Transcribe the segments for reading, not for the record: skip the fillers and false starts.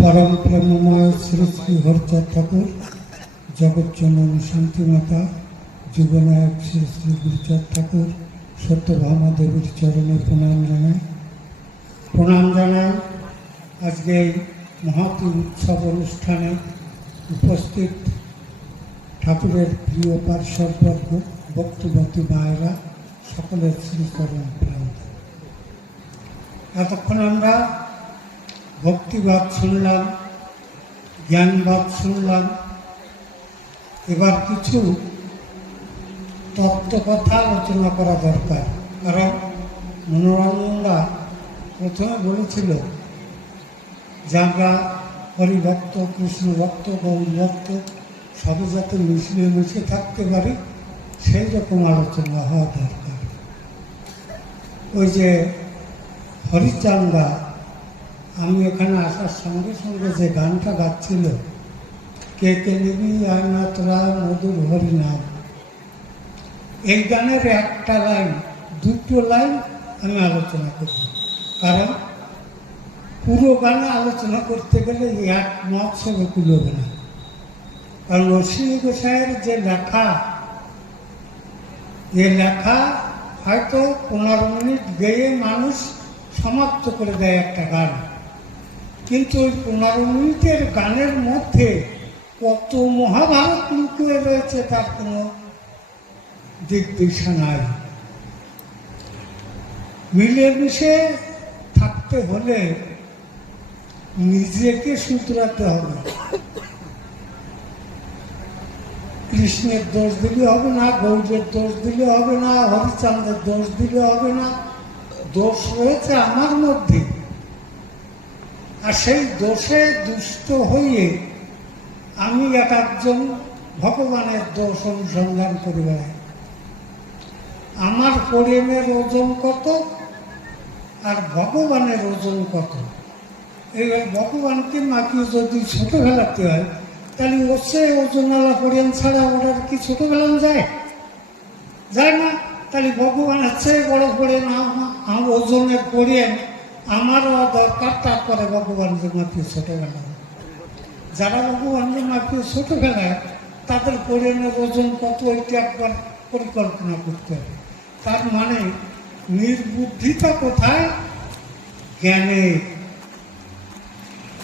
পরম প্রেমময় শ্রী শ্রী হরচাঁদ ঠাকুর, জগৎজননী শান্তিমাতা, যুবনায়ক শ্রী শ্রী গুরুচাঁদ ঠাকুর, সত্যভামা দেবীর চরণে প্রণাম জানাই। আজকে এই মহতী উৎসব অনুষ্ঠানে উপস্থিত ঠাকুরের প্রিয় পার্শ্ববর্গ, ভক্তিবতী মায়েরা, সকলের শ্রীচরণ প্রণাম। এতক্ষণ আমরা ভক্তিবাদ শুনলাম, জ্ঞানবাদ শুনলাম। এবার কিছু তত্ত্ব কথা আলোচনা করা দরকার, কারণ মনোরঞ্জনরা প্রথমে বলেছিল যে আমরা হরিভক্ত, কৃষ্ণ ভক্ত, গৌর ভক্ত সবে যাতে মিশিয়ে মিশে থাকতে পারি, সেই রকম আলোচনা হওয়া দরকার। ওই যে হরিচান্দা, আমি এখানে আসার সঙ্গে সঙ্গে যে গানটা গাচ্ছিল, কে কে নিবি আয়না তোরা মধুর হরিনাম, এই গানের একটা লাইন, দুটো লাইন আমি আলোচনা করব। কারণ পুরো গানে আলোচনা করতে গেলে এক মত সঙ্গে কুলবে না। কারণ নরসিংহ গোসাইয়ের যে লেখা, এ লেখা হয়তো 15 মিনিট গেয়ে মানুষ সমাপ্ত করে দেয় একটা গান, কিন্তু ওই 15 মিনিটের গানের মধ্যে কত মহাভারত লুকিয়ে রয়েছে তার কোনো দিক দিশা নাই। মিলেমিশে থাকতে হলে নিজেকে শুধরাতে হবে। কৃষ্ণের দোষ দিলে হবে না, গৌরের দোষ দিলে হবে না, হরিচাঁদের দোষ দিলে হবে না। দোষ রয়েছে আমার মধ্যে, আর সেই দোষে দুষ্ট হয়ে আমি একজন ভগবানের দোষ অনুসন্ধান করে বেড়াই। আমার প্রেমের ওজন কত আর ভগবানের ওজন কত? এইবার ভগবানকে মাকে যদি ছোট ফেলাতে হয়, তাহলে ওসে ওজনওয়ালা প্রেম ছাড়া ওটার কি ছোট ফেলানো যায়? যায় না। তাহলে ভগবানের চেয়ে বড় প্রেম আমার ওজনের প্রেম আমারও দরকার। তারপরে ভগবানকে মাকে ছোট ফেলানো। যারা ভগবানকে মাকে ছোট ফেলায় তাদের প্রেমের ওজন কত, ওইটা একবার পরিকল্পনা করতে হবে। তার মানে নির্বুদ্ধিতা কোথায়? জ্ঞানে।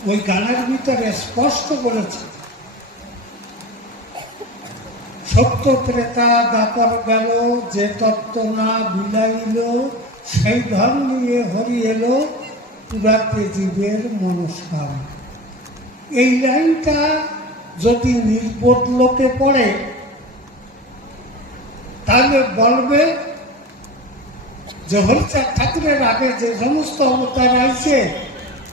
ওই গানের ভিতরে স্পষ্ট বলেছে, সত্য ত্রেতা দাপর গেল, যে তত্ত্ব না বিলাইল, সেই ধন নিয়ে হরি এলো, পুরাতে জীবের মনস্কাম। এই লাইনটা যদি নির্বোধ লোকে পড়ে, তাহলে বলবে যে হরিচাঁদ ঠাকুরের আগে যে সমস্ত অবতার আছে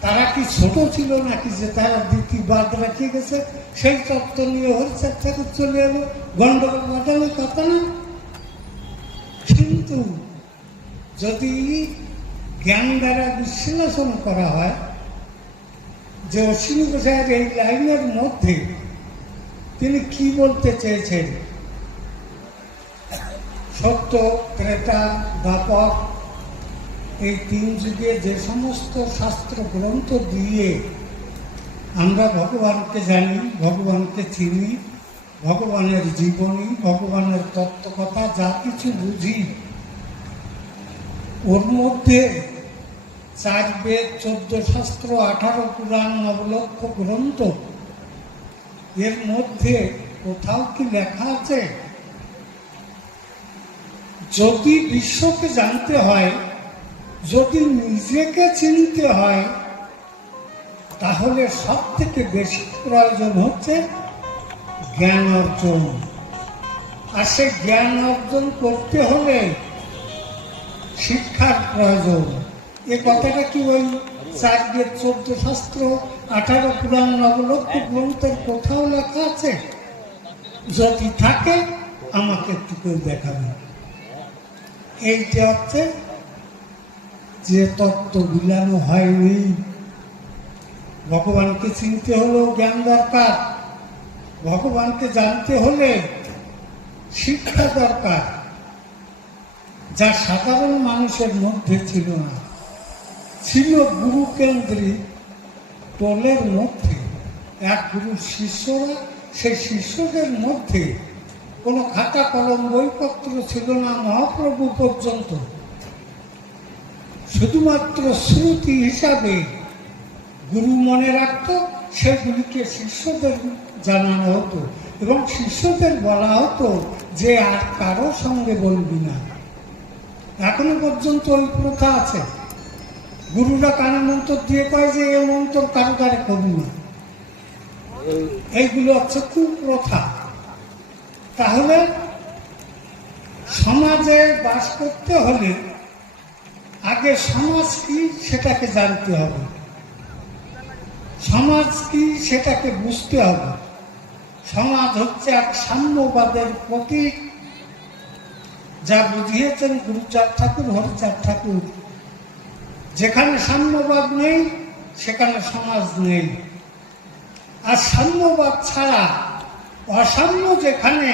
তারা কি ছোট ছিল নাকি, যে তারা দ্বিতীয়বাদ রেখে গেছে, সেই তত্ত্ব নিয়ে হরিচাঁদ ঠাকুর চলে এলো। গন্ডগোল বাঁধানোর কথা না। কিন্তু যদি জ্ঞান দ্বারা বিশ্লেষণ করা হয় যে অশ্বিনী গোসাইয়ের এই লাইনের মধ্যে তিনি কি বলতে চেয়েছেন, সত্য, ত্রেতা, দ্বাপর, এই 3 যুগে যে সমস্ত শাস্ত্র গ্রন্থ দিয়ে আমরা ভগবানকে জানি, ভগবানকে চিনি, ভগবানের জীবনী, ভগবানের তত্ত্বকথা যা কিছু বুঝি, ওর মধ্যে 4 বেদ, 14 শাস্ত্র, 18 পুরাণ, 9 লক্ষ গ্রন্থ, এর মধ্যে কোথাও কি লেখা আছে যদি বিশ্বকে জানতে হয়, যদি নিজেকে চিনতে হয়, তাহলে সব থেকে বেশি প্রয়োজন হচ্ছে জ্ঞান অর্জন। আর সে জ্ঞান অর্জন করতে হলে শিক্ষার প্রয়োজন। এ কথাটা কি ওই 4 বেদ, 14 শাস্ত্র, 18 পুরাণ, 9 লক্ষ গ্রন্থের কোথাও লেখা আছে? যদি থাকে আমাকে একটু কেউ দেখাবে। এইটা হচ্ছে যে তত্ত্ব বিলানো হয়নি। ভগবানকে চিনতে হলেও জ্ঞান দরকার, ভগবানকে জানতে হলে শিক্ষা দরকার, যা সাধারণ মানুষের মধ্যে ছিল না। ছিল গুরু কেন্দ্রিক, টোলের মধ্যে এক গুরুর শিষ্যরা, সেই শিষ্যদের মধ্যে কোনো খাতা কলম বইপত্র ছিল না মহাপ্রভু পর্যন্ত। শুধুমাত্র স্মৃতি হিসাবে গুরু মনে রাখত, সেগুলিকে শিষ্যদের জানানো হতো এবং শিষ্যদের বলা হতো যে আর কারো সঙ্গে বলবি না। এখনো পর্যন্ত ওই প্রথা আছে। গুরুরা কানে মন্ত্র দিয়ে কয় যে এই মন্ত্র কারো দ্বারা করবি না। এইগুলো হচ্ছে কুপ্রথা। তাহলে সমাজে বাস করতে হলে আগে সমাজ কি সেটাকে জানতে হবে, সমাজ কি সেটাকে বুঝতে হবে। সমাজ হচ্ছে এক সাম্যবাদের প্রতীক, যা বুঝিয়েছেন গুরুচাঁদ ঠাকুর, হরিচাঁদ ঠাকুর। যেখানে সাম্যবাদ নেই সেখানে সমাজ নেই। আর সাম্যবাদ ছাড়া অসাম্য যেখানে,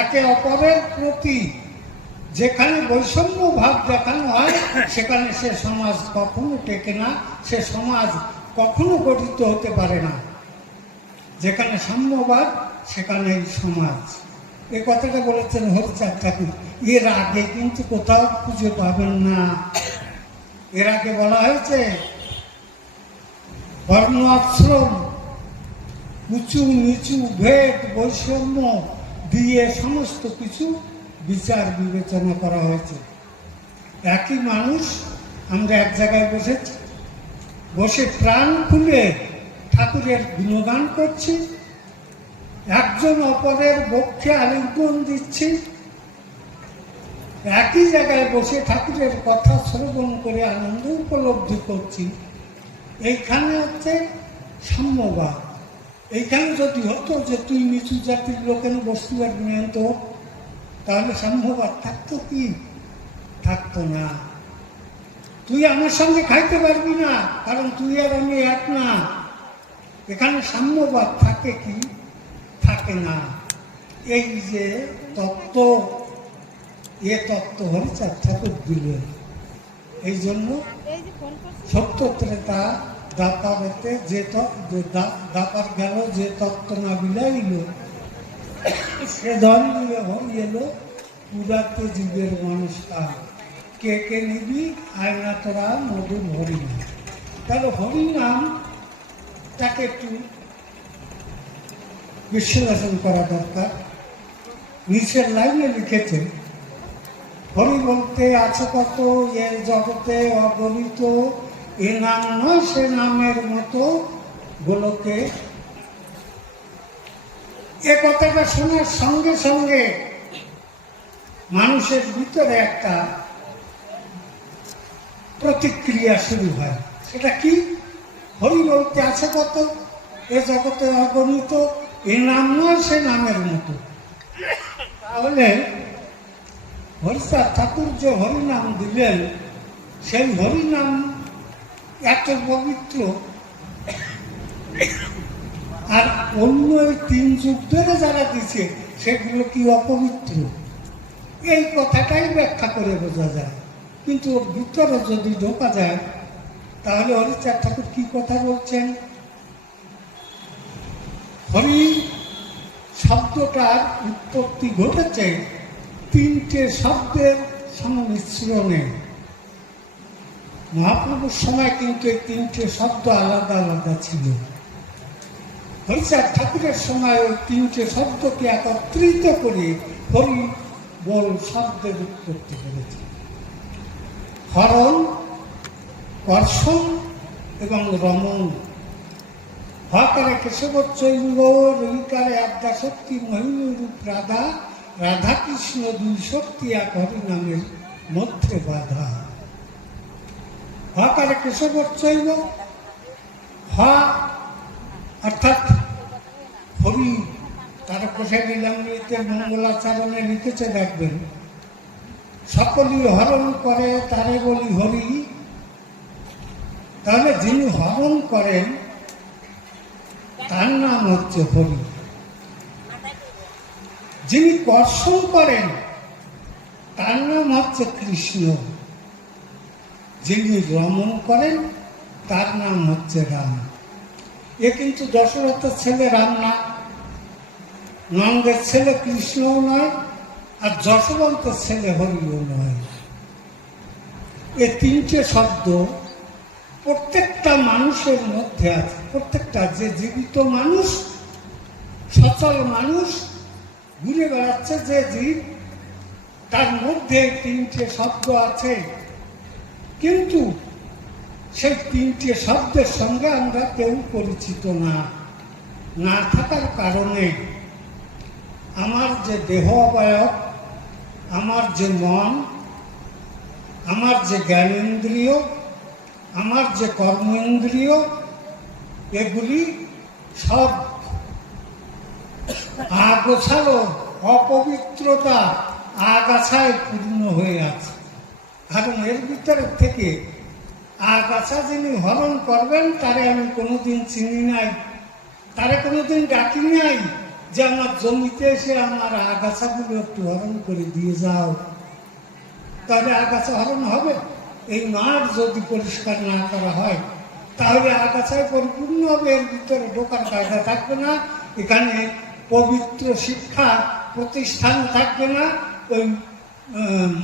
একে অপরের প্রতি যেখানে বৈষম্য ভাব দেখানো হয়, সেখানে সে সমাজ কখনো টেকে না, সে সমাজ কখনো গঠিত হতে পারে না। যেখানে সাম্যবাদ সেখানে সমাজ। এই কথাটা বলেছেন হরিচাঁদ ঠাকুর। এর আগে কিন্তু কোথাও খুঁজে পাবেন না। এর আগে বলা হয়েছে বর্ণ আশ্রম, উঁচু নিচু, ভেদ বৈষম্য দিয়ে সমস্ত কিছু বিচার বিবেচনা করা হয়েছে। একই মানুষ আমরা এক জায়গায় বসেছি, বসে প্রাণ খুলে ঠাকুরের গুণগান করছি, একজন অপরের বক্ষে আলিঙ্গন দিচ্ছি, একই জায়গায় বসে ঠাকুরের কথা শ্রবণ করে আনন্দ উপলব্ধি করছি। এইখানে হচ্ছে সাম্যবাদ। এইখানে যদি হতো যে তুই নিচু জাতির লোকের বস্তু আর নিয়ন্ত, তাহলে সাম্যবাদ থাকতো কি? থাকতো না। তুই আমার সঙ্গে খাইতে পারবি না, কারণ তুই আর আমি এক না। এখানে সাম্যবাদ থাকে কি? থাকে না। এই যে তত্ত্ব, এ তত্ত্ব হরিচাঁদ ঠাকুর দিলেন। এই জন্য সত্য ত্রেতা দাপারেতে যে দাপার গেল, যে তত্ত্ব না বিলাইল সে ধন নিয়ে হরি এলো, পুরাতে যুগের মানুষটা কে কে নিবি আয়না তোরা মধুর হরিনাম। তাহলে হরিনাম তাকে একটু বিশ্লেষণ করা দরকার। নিচের লাইনে লিখেছেন, হরি বলতে আছে কত এর জগতে অগণিত, এ নাম নয় সে নামের মতো গোলকে। এ কথাটা শোনার সঙ্গে সঙ্গে মানুষের ভিতরে একটা প্রতিক্রিয়া শুরু হয়। সেটা কি? হরি বলতে আছে কত, এ জগতে অগণিত, এ নাম নয় সে নামের মতো। তাহলে হরিচাঁদ ঠাকুর যে হরিনাম দিলেন, সেই হরিনাম এত পবিত্র, আর অন্য তিন যুগ ধরে যারা দিচ্ছে সেগুলো কি অপবিত্র? এই কথাটাই ব্যাখ্যা করে বোঝা যায়। কিন্তু ওর ভিতরে যদি ঢোকা যায়, তাহলে হরিচাঁদ ঠাকুর কি কথা বলছেন? হরি শব্দটার উৎপত্তি ঘটেছে তিনটে শব্দের সংমিশ্রণে। মহাপ্রভুর সময় কিন্তু এই তিনটে শব্দ আলাদা আলাদা ছিল। হরিচাঁদ ঠাকুরের সময় ওই তিনটে শব্দকে একত্রিত করে হরি বল শব্দের উৎপত্তি করেছে। হরণ, কর্ষণ এবং রমণ। হকারে কেশবচ্চৈব, রবিকারে আদ্যা শক্তি মহিনী রূপ রাধা, রাধা কৃষ্ণ দুই শক্তি এক হরি নামের মধ্যে বাধা। হকারে কেশবচ্চৈব, হ অর্থাৎ হরি। তারা কোষে লীলামৃতের মঙ্গলাচরণে লিখেছে, দেখবেন, সকলই হরণ করে তারে বলি হরি। তাহলে যিনি হরণ করেন তার নাম হচ্ছে হরি। যিনি কর্ষণ করেন তার নাম হচ্ছে কৃষ্ণ। যিনি রমণ করেন তার নাম হচ্ছে রাম। এ কিন্তু দশরথের ছেলে রাম না, নন্দের ছেলে কৃষ্ণও নয়, আর যশবন্তের ছেলে হরিও নয়। এ তিনটে শব্দ প্রত্যেকটা মানুষের মধ্যে আছে। প্রত্যেকটা যে জীবিত মানুষ, সচল মানুষ, ঘুরে বেড়াচ্ছে যে জীব, তার মধ্যে তিনটে শব্দ আছে। কিন্তু সেই তিনটে শব্দের সঙ্গে আমরা কেউ পরিচিত না থাকার কারণে আমার যে দেহ অবয়ব, আমার যে মন, আমার যে জ্ঞানেন্দ্রিয়, আমার যে কর্মেন্দ্রিয়, এগুলি সব আগোছালো অপবিত্রতা আগাছায় পূর্ণ হয়ে আছে। কারণ এর ভিতরে থেকে আগাছা যিনি হরণ করবেন তারে আমি কোনোদিন চিনি নাই, তারে কোনোদিন ডাকি নাই যে আমার জমিতে এসে আমার আগাছাগুলো একটু হরণ করে দিয়ে যাও। তাহলে আগাছা হরণ হবে? এই মাঠ যদি পরিষ্কার না করা হয় তাহলে আগাছায় পরিপূর্ণ হবে, এর ভিতরে ঢোকার জায়গা থাকবে না, এখানে পবিত্র শিক্ষা প্রতিষ্ঠান থাকবে না, ওই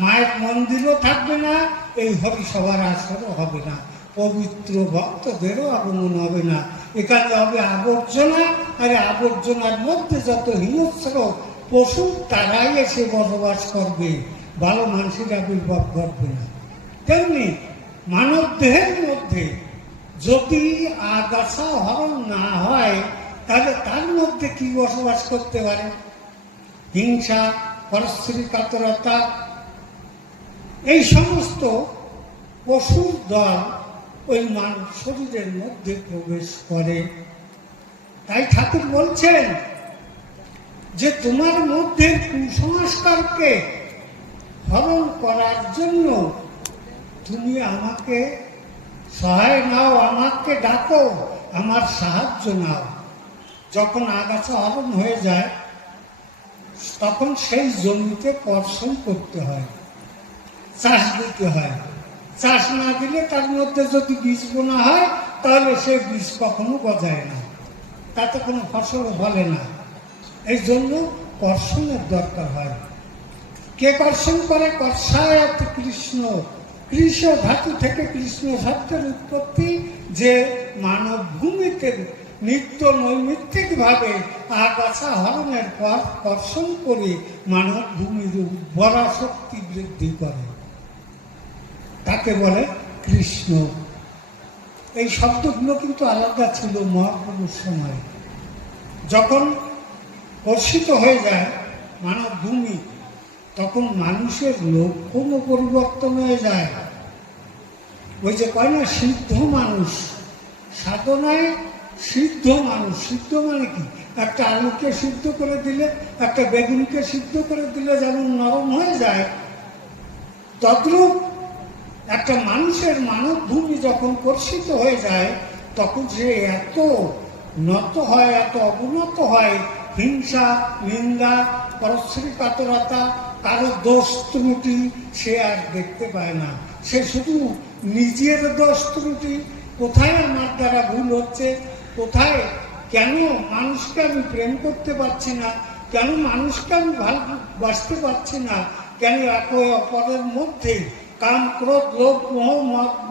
মায়ের মন্দিরও থাকবে না, এই হরিসভার আসরও হবে না, পবিত্র ভক্তদেরও আগমন হবে না। এখানে হবে আবর্জনা, আর আবর্জনার মধ্যে যত হিংস্র পশু তারাই এসে বসবাস করবে, ভালো মানুষের আবির্ভাব ঘটবে না। তেমনি মানব দেহের মধ্যে যদি আগাছা হরণ না হয় তাহলে তার মধ্যে কি বসবাস করতে পারে? হিংসা, পরস্ত্রী কাতরতা, এই সমস্ত পশুর দল ওই মানব শরীরের মধ্যে প্রবেশ করে। তাই ঠাকুর বলছেন যে তোমার মধ্যে কুসংস্কারকে হরণ করার জন্য তুমি আমাকে সহায় নাও, আমাকে ডাকো, আমার সাহায্য নাও। যখন আগাছা হরণ হয়ে যায় তখন সেই জমিতে কর্ষণ করতে হয়, চাষ দিতে হয়। চাষ না দিলে তার মধ্যে যদি বীজ বোনা হয় তাহলে সেই বীজ কখনো গজায় না, তাতে কোনো ফসল ফলে না। এই জন্য কর্ষণের দরকার হয়। কে কর্ষণ করে? কর্ষায়ত কৃষ্ণ। কৃষ্ণ ধাতু থেকে কৃষ্ণ শব্দের উৎপত্তি, যে মানব ভূমিতে নিত্য নৈমিত্তিকভাবে আগাছা হরণের পর কর্ষণ করে মানব ভূমির উর্বরা শক্তি বৃদ্ধি করে, তাকে বলে কৃষ্ণ। এই শব্দগুলো কিন্তু আলাদা ছিল মহাপ্রভুর সময়। যখন কর্ষিত হয়ে যায় মানব ভূমি তখন মানুষের লক্ষণও পরিবর্তন হয়ে যায়। ওই যে কয় না সিদ্ধ মানুষ, সাধনায় সিদ্ধ মানুষ। সিদ্ধ মানে কি? একটা আলুকে সিদ্ধ করে দিলে, একটা বেগুনকে সিদ্ধ করে দিলে যেমন নরম হয়ে যায়, তদ্রূপ একটা মানুষের মানব ভূমি যখন কর্ষিত হয়ে যায় তখন সে এত নত হয়, এত অবনত হয়, হিংসা, নিন্দা, পরশ্রী কাতরতা, কারো দোষ ত্রুটি সে আর দেখতে পায় না। সে শুধু নিজের দোষ ত্রুটি, কোথায় আমার দ্বারা ভুল হচ্ছে, কোথায় কেন মানুষকে আমি প্রেম করতে পারছি না, কেন মানুষকে আমি ভালোবাসতে পারছি না, কেন একে অপরের মধ্যে কাম, ক্রোধ, লোভ, মোহ,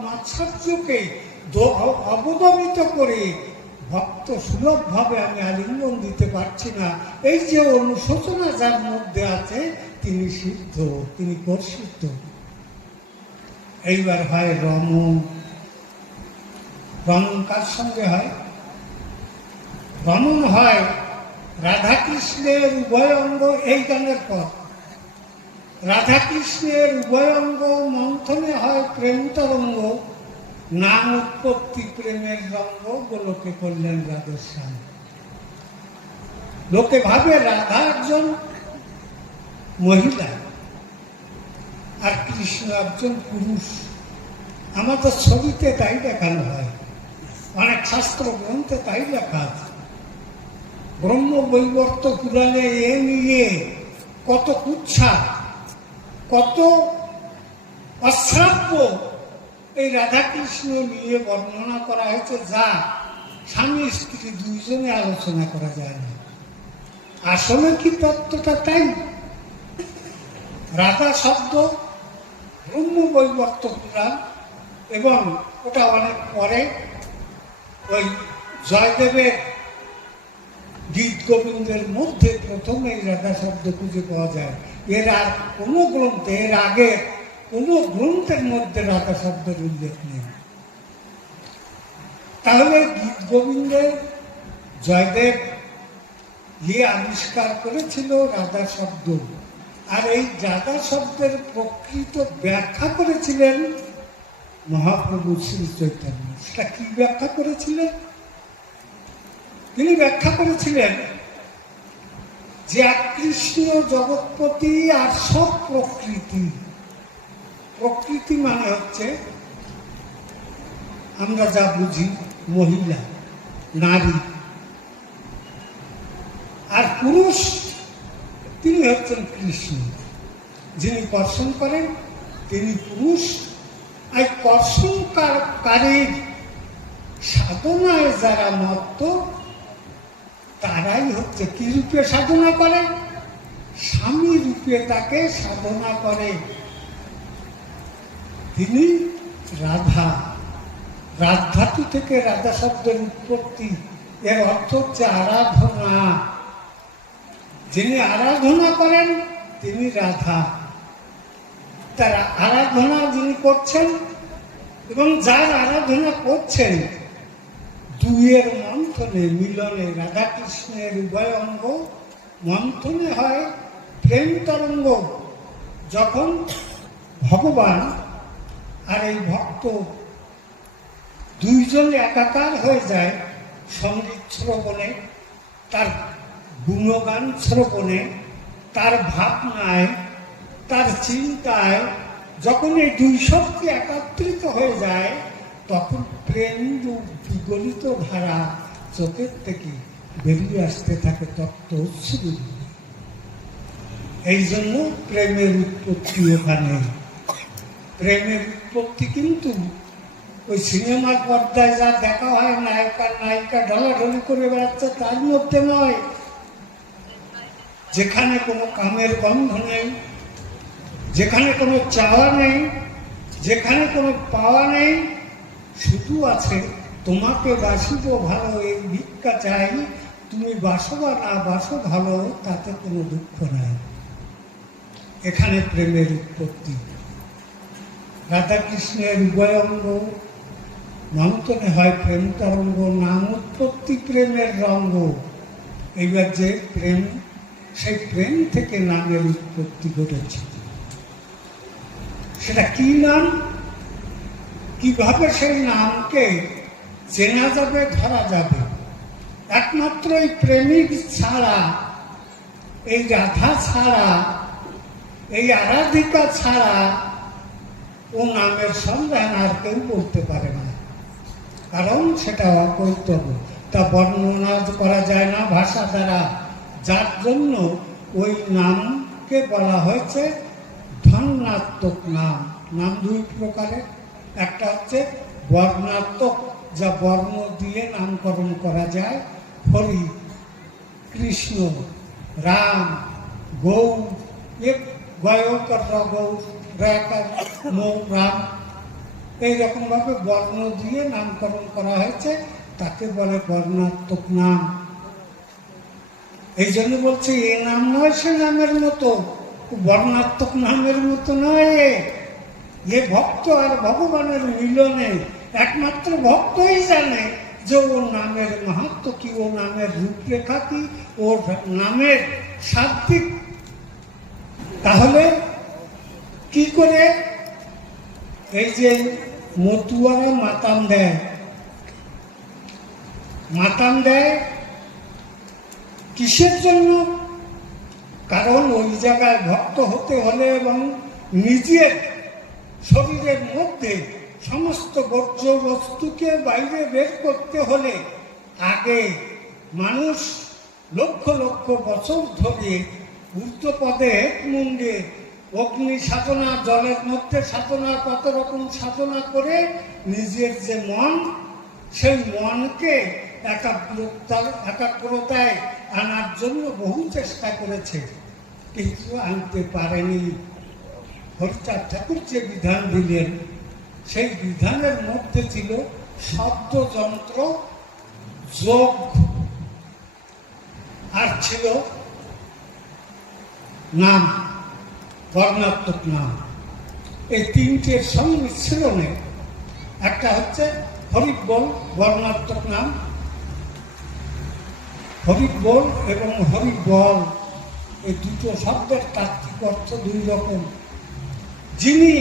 মাৎসর্যকে অবদমিত করে ভক্ত সুলভভাবে আমি আলিঙ্গন দিতে পারছি না, এই যে অনুশোচনা যার মধ্যে আছে তিনি সিদ্ধ, তিনি কর্ষিত। এইবার হয় রমণ। রমণ কার সঙ্গে হয়? রমণ হয় রাধাকৃষ্ণের উভয় অঙ্গ। এই গানের পর রাধাকৃষ্ণের উভয় অঙ্গ মন্থনে হয় প্রেম তরঙ্গ, নাম উৎপত্তি প্রেমের রঙ্গ, গোলকে করলেন রাধেশ্যাম। লোকে ভাবে রাধা একজন মহিলা আর কৃষ্ণ একজন পুরুষ। আমাদের ছবিতে তাই দেখানো হয়, অনেক শাস্ত্র গ্রন্থে তাই লেখা আছে। ব্রহ্ম বৈবর্ত পুরাণে এ নিয়ে কত কুচ্ছা, কত অশ্রাব্য এই রাধাকৃষ্ণ নিয়ে বর্ণনা করা হয়েছে, যা স্বামী স্ত্রী দুইজনে আলোচনা করা যায় না। আসলে কি তত্ত্বটা তাই? রাধা শব্দ ব্রহ্মবৈবর্ত পুরাণ, এবং ওটা অনেক পরে ওই জয়দেবের গীত গোবিন্দের মধ্যে প্রথম এই রাধা শব্দ খুঁজে পাওয়া যায়। এর আর কোনো গ্রন্থে, এর আগে কোনো গ্রন্থের মধ্যে রাধা শব্দের উল্লেখ নেই। তাহলে গীত গোবিন্দের জয়দেব আবিষ্কার করেছিল রাধা শব্দ, আর এই রাধা শব্দের প্রকৃত ব্যাখ্যা করেছিলেন মহাপ্রভু শ্রী চৈতন্য। সেটা কি ব্যাখ্যা করেছিলেন? তিনি ব্যাখ্যা করেছিলেন যে এক কৃষ্ণ জগৎপতি আর সব প্রকৃতি। প্রকৃতি মানে হচ্ছে আমরা যা বুঝি মহিলা, নারী, আর পুরুষ তিনি হচ্ছেন কৃষ্ণ। যিনি কর্ষণ করেন তিনি পুরুষ। আর কর্ষণকারীর সাধনায় যারা মত্ত তারাই হচ্ছে কি রূপে সাধনা করে? স্বামী রূপে তাকে সাধনা করে। তিনি রাধা। রাধাতু থেকে রাধা শব্দের উৎপত্তি। এর অর্থ হচ্ছে আরাধনা। যিনি আরাধনা করেন তিনি রাধা। তার আরাধনা যিনি করছেন এবং যার আরাধনা করছেন, দুইয়ের মন্থনে, মিলনে, রাধা কৃষ্ণের উভয় অঙ্গ মন্থনে হয় প্রেম তরঙ্গ। যখন ভগবান আর এই ভক্ত দুইজনে একাকার হয়ে যায় সঙ্গীত শ্রবণে, তার গুণগান শ্রবণে, তার ভাবনায়, তার চিন্তায়, যখন এই দুই শক্তি একত্রিত হয়ে যায় তখন প্রেম রূপ বিগলিত ধারা চোখের থেকে বেরিয়ে আসতে থাকে তত্ত্ব উৎসুক। এই জন্য প্রেমের উৎপত্তি ওখানে। প্রেমের উৎপত্তি কিন্তু ওই সিনেমার পর্দায় যা দেখা হয় নায়িকা ঢলাঢলি করে বেড়াচ্ছে তার মধ্যে নয়। যেখানে কোনো কামের গন্ধ নেই, যেখানে কোনো চাওয়া নেই, যেখানে কোনো পাওয়া নেই, শুধু আছে তোমাকে বাসিব ভালো, এই ভিক্ষা চাই, তুমি বাসো বা না বাসো ভালো, তাতে কোনো দুঃখ নাই। এখানে প্রেমের উৎপত্তি। রাধা কৃষ্ণের উভয় অঙ্গ মন্থনে হয় প্রেম তরঙ্গ, নাম উৎপত্তি প্রেমের রঙ্গ। এইবার যে প্রেম, সেই প্রেম থেকে নামের উৎপত্তি ঘটেছে। সেটা কি নাম? কিভাবে সেই নামকে চেনা যাবে, ধরা যাবে? একমাত্র এই প্রেমিক ছাড়া, এই রাধা ছাড়া, এই আরাধিকা ছাড়া ও নামের সন্ধান আর কেউ বলতে পারে না। কারণ সেটা অকৈতব্য, তা বর্ণনা করা যায় না ভাষা দ্বারা। যার জন্য ওই নামকে বলা হয়েছে ধন্যাত্মক নাম। নাম দুই প্রকারের। একটা হচ্ছে বর্ণাত্মক, যা বর্ণ দিয়ে নামকরণ করা যায়। হরি, কৃষ্ণ, রাম, গৌর, গয়কর গৌর, রাকার রাম, এইরকম ভাবে বর্ণ দিয়ে নামকরণ করা হয়েছে, তাকে বলে বর্ণাত্মক নাম। এই জন্য বলছে এ নাম নয় সে নামের মতো, বর্ণাত্মক নামের মতো নয়। এ ভক্ত আর ভগবানের মিলনে একমাত্র ভক্তই জানে যে ওর নামের মাহাত্ম্য কি, ও নামের রূপরেখা কি, ওর নামের শাব্দিক। তাহলে কি করে এই যে মতুয়ারা মাতাম দেয়, মাতাম দেয় কিসের জন্য? কারণ ওই জায়গায় ভক্ত হতে হলে এবং নিজের শরীরের মধ্যে সমস্ত বর্জ্য বস্তুকে বাইরে বের করতে হলে আগে মানুষ লক্ষ লক্ষ বছর ধরে ঊর্ধ্বপদে এক মুন্ডে অগ্নি সাধনা, জলের মধ্যে সাধনা, কত রকম সাধনা করে নিজের যে মন, সেই মনকে একাগ্রতায় আনার জন্য বহু চেষ্টা করেছে, কিন্তু আনতে পারেনি। হরিচাঁদ ঠাকুর যে বিধান দিলেন, সেই বিধানের মধ্যে ছিল শব্দযন্ত্র, যোগ, আর ছিল নাম, বর্ণাত্মক নাম। এই তিনটের সংমিশ্রণে একটা হচ্ছে হরিবল, বর্ণাত্মক নাম। হরিবল এবং হরিবল এই দুটো শব্দের তাত্ত্বিক অর্থ দুই রকম। যিনি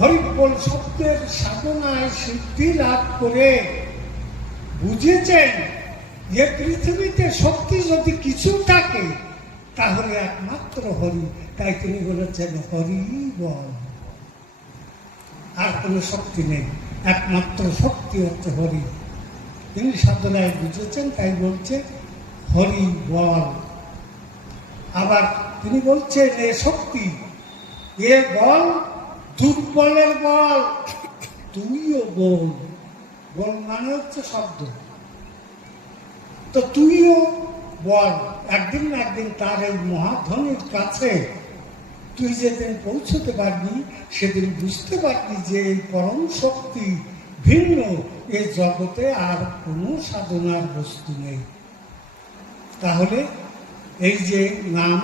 হরিবল শব্দের সাধনায় সিদ্ধি লাভ করে বুঝেছেন যে পৃথিবীতে শক্তি যদি কিছু থাকে তাহলে একমাত্র হরি, তাই তিনি বলেছেন হরি বল, আর কোনো শক্তি নেই, একমাত্র শক্তি হচ্ছে হরি। তিনি সাধনায় বুঝেছেন, তাই বলছে হরি বল। আবার তিনি বলছেন এ শক্তি, এ বল দুর্বলের বল, তুইও বল। বল মানে হচ্ছে শব্দ, তো তুইও বল। একদিন না একদিন তার এই মহাধনের কাছে তুই যেদিন পৌঁছতে পারবি, সেদিন বুঝতে পারবি যে এই পরম শক্তি ভিন্ন এই জগতে আর কোনো সাধনার বস্তু নেই। তাহলে এই যে নাম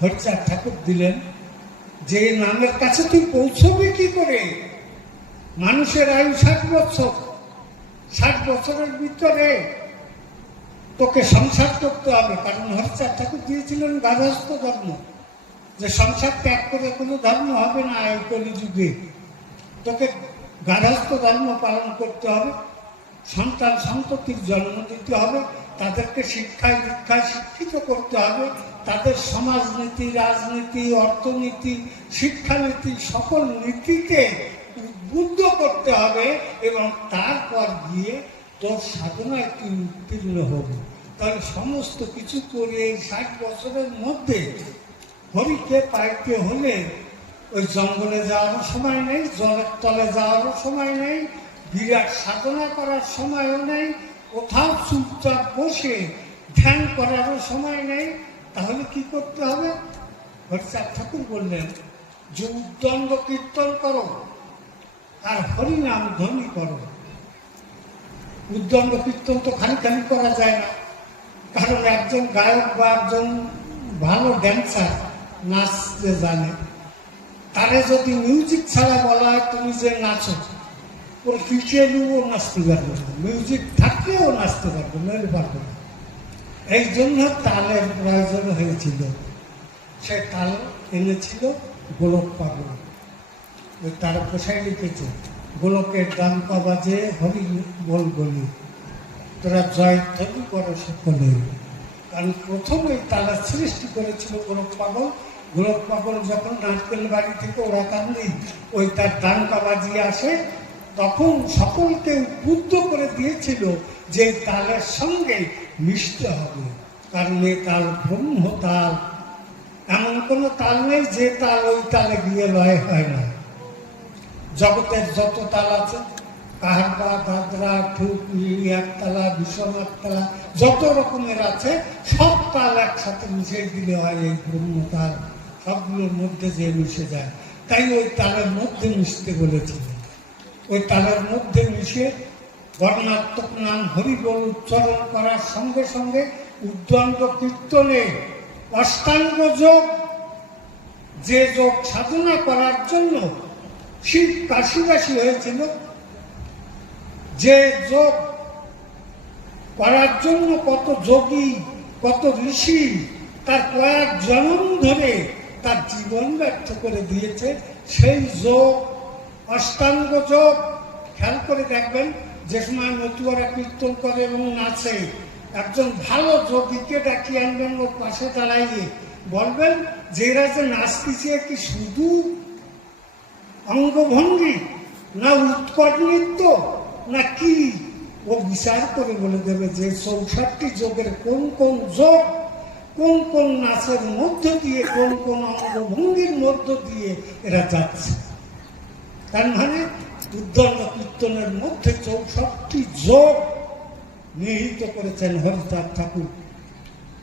হরিচাঁদ ঠাকুর দিলেন, যে নামের কাছে তুই পৌঁছবি কি করে? মানুষের আয়ু 60 বছর, 60 বছরের ভিতরে তোকে সংসার করতে হবে। কারণ হরিচাঁদ ঠাকুর দিয়েছিলেন গার্হস্থ্য ধর্ম, যে সংসার ত্যাগ করে কোনো ধর্ম হবে না এই কলিযুগে। তোকে গার্হস্থ্য ধর্ম পালন করতে হবে, সন্তান সন্ততির জন্ম দিতে হবে, তাদেরকে শিক্ষায় দীক্ষায় শিক্ষিত করতে হবে, তাদের সমাজনীতি, রাজনীতি, অর্থনীতি, শিক্ষানীতি সকল নীতিতে উদ্বুদ্ধ করতে হবে, এবং তারপর গিয়ে তোর সাধনায় তুই উত্তীর্ণ হবে। তাহলে সমস্ত কিছু করে এই 60 বছরের মধ্যে হরিকে পাইতে হলে ওই জঙ্গলে যাওয়ারও সময় নেই, জলের তলে যাওয়ারও সময় নেই, বিরাট সাধনা করার সময়ও নেই, কোথাও চুপচাপ বসে ধ্যান করারও সময় নেই। তাহলে কি করতে হবে? হরিচাঁদ ঠাকুর বললেন যে উদ্দণ্ড কীর্তন করো আর হরিনাম ধ্বনি করো। উদ্দণ্ড কীর্তন তো খালি খালি করা যায় না, কারণ একজন গায়ক বা একজন ভালো ড্যান্সার নাচতে জানে, তারে যদি মিউজিক ছাড়া বলা হয় তুমি যে নাচো, ওর পিছিয়ে নিয়েও নাচতে পারবে না, মিউজিক থাকলেও নাচতে পারবে, নইলে পারবে না। এই জন্য তালের প্রয়োজন হয়েছিল। সে তাল এনেছিল গোলক পাগল। তার পোষায় লিখেছে, গোলকের দান পাবা যে হরি বল বলি, তোরা জয়ধ্বনি করো সকলে। কারণ প্রথমে তারা সৃষ্টি করেছিল গোলক পাগল। গোলক পাগল যখন নারকেল বাড়ি থেকে ওরা কান্দি ওই তার ডাঙ্কা বাজিয়ে আসে, তখন সকলকে উদ্বুদ্ধ করে দিয়েছিল যে তালের সঙ্গে মিশতে হবে, কারণ এই তাল ব্রহ্ম তাল। এমন কোনো তাল নেই যে তাল ওই তালে গিয়ে লয় হয় না। জগতের যত তাল আছে, কাহারবা, দাদরা, ঠুকলি, একতালা, বিষম একতালা, যত রকমের আছে, সব তাল একসাথে মিশে দিলে হয় এই ব্রহ্ম তাল। সবগুলোর মধ্যে যে মিশে যায়, তাই ওই তালের মধ্যে মিশতে বলেছিলেন। ওই তালের মধ্যে মিশে বর্ণাত্মক নাম হরিবল উচ্চারণ করার সঙ্গে সঙ্গে উদ্দণ্ড কীর্তনে অষ্টাঙ্গ যোগ, যে যোগ সাধনা করার জন্য শিব কাশীবাসী হয়েছিল, যে যোগ করার জন্য কত যোগী, কত ঋষি তার কয়েক জন্ম ধরে তার জীবন ব্যর্থ করে দিয়েছে, সেই যোগ অষ্টাঙ্গ যোগ। খেয়াল করে দেখবেন, যে সময় মতুয়ারা কীর্তন করে এবং নাচে, একজন ভালো যোগীকে ডাকিয়ে আনবেন, ওর পাশে দাঁড়াইয়ে বলবেন যে এরা যে নাচতেছে কি শুধু অঙ্গভঙ্গি, না উৎকট নৃত্য, না কি? ও বিচার করে বলে দেবে যে 64টি যোগের কোন কোন যোগ, কোন কোন নাচের মধ্য দিয়ে, কোন কোন অঙ্গভঙ্গির মধ্য দিয়ে এরা যাচ্ছে। তার মানে উদ্দণ্ড কীর্তনের মধ্যে 64টি যোগ নিহিত করেছেন হরিচাঁদ ঠাকুর।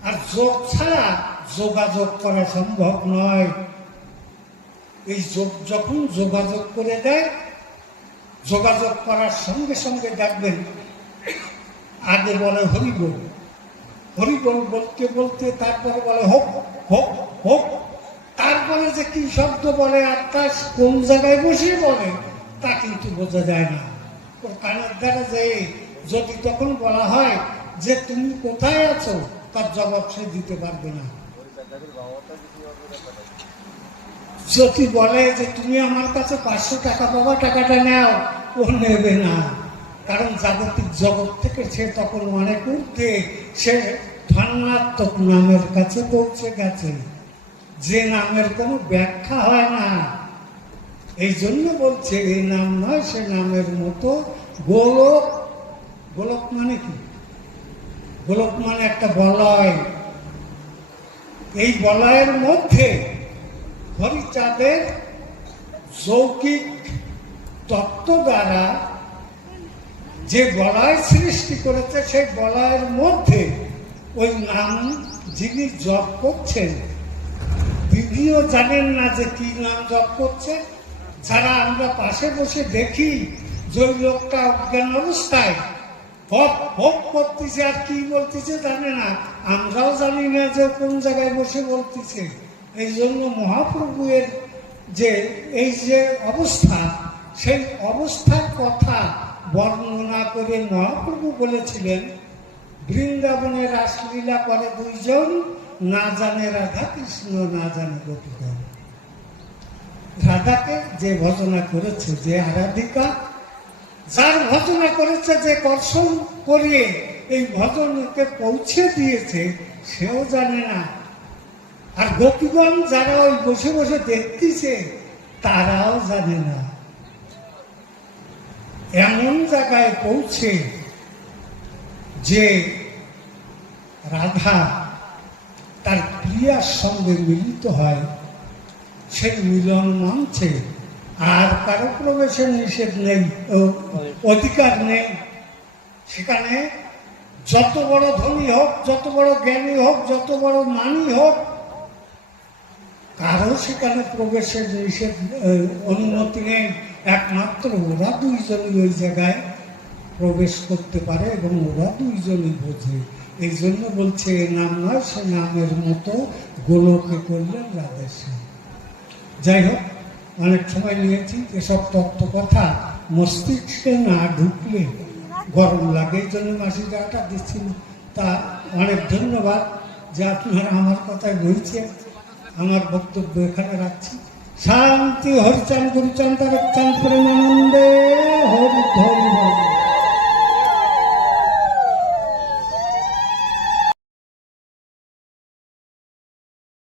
আর যোগ ছাড়া যোগাযোগ করা সম্ভব নয়। এই যোগ যখন যোগাযোগ করে দেয়, যোগাযোগ করার সঙ্গে সঙ্গে দেখবেন আগে বলে হরিবোল, হরিবোল বলতে বলতে তারপরে বলে হোক হোক হোক, তারপরে যে কি শব্দ বলে আর তা কোন জায়গায় বসে বলে তা কিন্তু বোঝা যায় না। ওর কানের দ্বারা যে যদি তখন বলা হয় যে তুমি কোথায় আছো, তার জবাব সে দিতে পারবে না। যদি বলে যে তুমি আমার কাছে 500 টাকা পাবা, টাকাটা নাও, ও নেবে না। কারণ জাগতিক জগৎ থেকে সে তখন অনেক ঊর্ধ্বে, সে ধন্যাত্মক নামের কাছে পৌঁছে গেছে, যে নামের কোনো ব্যাখ্যা হয় না। এই জন্য বলছে এই নাম নয় সে নামের মতো গোলক। গোলক মানে কি? গোলক মানে একটা বলয়। এই বলয়ের মধ্যে হরিচাঁদের যৌগিক তত্ত্ব দ্বারা যে বলয় সৃষ্টি করেছে, সেই বলয়ের মধ্যে ওই নাম যিনি জপ করছেন, তিনিও জানেন না যে কি নাম জপ করছে। যারা আমরা পাশে বসে দেখি যে ওই লোকটা অজ্ঞান অবস্থায় হপ হপ করতেছে আর কি বলতেছে জানে না, আমরাও জানি না যে কোন জায়গায় বসে বলতেছে। এই জন্য মহাপ্রভুয়ের যে এই যে অবস্থা, সেই অবস্থার কথা বর্ণনা করে মহাপ্রভু বলেছিলেন, বৃন্দাবনে রাসলীলা করে দুইজন, না জানে রাধা কৃষ্ণ, না জানে গোপীগণ। রাধাকে যে ভজনা করেছে, যে আরাধিকা, যার ভজনা করেছে, যে কর্ষণ করিয়ে এই ভজনকে পৌঁছে দিয়েছে, সেও জানে না। আর গোপীগণ যারা ওই বসে বসে দেখতেছে, তারাও জানে না। এমন জায়গায় পৌঁছে যে রাধা তার প্রিয়ার সঙ্গে মিলিত হয়, সেই মিলন মঞ্চে আর কারো প্রবেশের নিষেধ নেই, অধিকার নেই। সেখানে যত বড় ধনী হোক, যত বড় জ্ঞানী হোক, যত বড় মানী হোক, কারো সেখানে প্রবেশের নিষেধ অনুমতি নেই। একমাত্র ওরা দুইজনই ওই জায়গায় প্রবেশ করতে পারে এবং ওরা দুইজনই বোঝে। এই জন্য বলছে এ নাম নয় সে নামের মতো গোলকে করলেন রাধেশ্যাম। যাই হোক, অনেক সময় নিয়েছি। এসব তত্ত্ব কথা মস্তিষ্কে না ঢুকলে গরম লাগে, এই জন্য মাসি যাটা দিচ্ছিল। তা অনেক ধন্যবাদ যে আপনারা আমার কথায় বলছেন। আমার বক্তব্য এখানে রাখছি। শান্তি। হরিচাঁদ গুরুচাঁদ তারকচাঁদ প্রেম